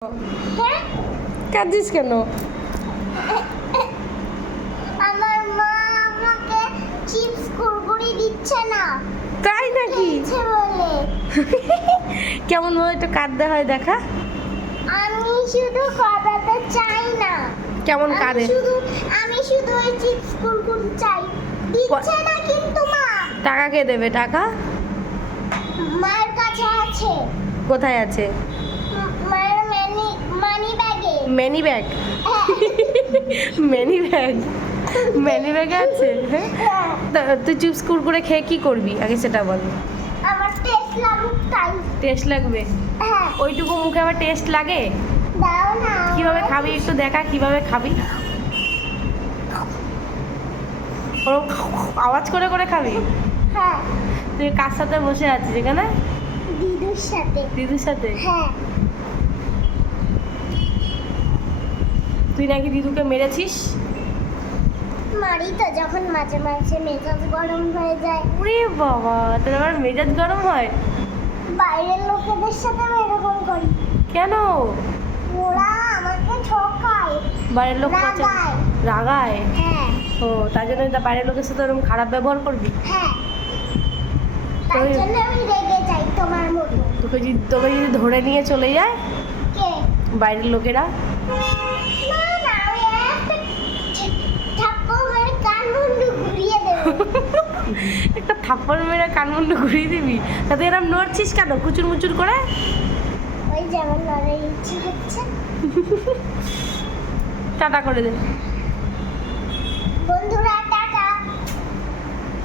হ্যাঁ, কাঁদছিস কেন? আমার মা আমাকে চিপস কুরকুরি দিচ্ছে না, তাই নাকি? দিচ্ছে বলে। কেমন ভাবে একটু কাঁদতে হয় দেখা। আমি শুধু কাঁদাতে চাই না। কেমন আমি কাঁদে? আমি শুধু ওই চিপস কুরকুরি চাই, দিচ্ছে না কিন্তু মা। টাকা কে দেবে? টাকা মায়ের কাছে আছে, কোথায় আছে? মায়ের মানি ব্যাগে। Money bag? Money bag? Money ব্যাগে আছে? তুই চিপস কুরকুরে খেয়ে কি করবি আগে সেটা বল। আমার টেস্ট লাগুক তাই। টেস্ট লাগবে? হ্যাঁ, ওইটুকু মুখে আবার টেস্ট লাগে? দাও না। কিভাবে খাবি একটু দেখা, কিভাবে খাবি। ওরকম আওয়াজ করে করে খাবি? হ্যাঁ, তুই কার সাথে বসে আছিস এখানে? দিদুর সাথে। দিদির সাথে? হ্যাঁ, তুই নাকি দিদুকে মেরেছিস? মারি তো যখন মাঝে মাঝে মেজাজ গরম হয়ে যায়। ওরে বাবা, তোর আবার মেজাজ গরম হয়? বাইরের লোকেদের সাথে আমি এরকম করি। কেন? ওরা আমাকে ঠকায়, বাইরের লোক রাগায়। রাগায়? হ্যাঁ ও, তার জন্য তা বাইরের লোকের সাথে ওরকম খারাপ ব্যবহার করবি? হ্যাঁ, তার তুই- জন্য আমি রেগে যাই তোমার মতো। তোকে যদি ধরে নিয়ে চলে যায় কে? বাইরের লোকেরা? না না, আমি একটা থাপ্পড় মেরে কান মুন্ডু ঘুরিয়ে দেবো। একটা থাপ্পড় মেরে কানমুন্ডু ঘুরিয়ে দিবি? তাতে এরম নড়ছিস কেন কুচুর মুচুর করে? ওই যেমন লড়াই ইচ্ছে হচ্ছে। টাটা করে দে। বন্ধুরা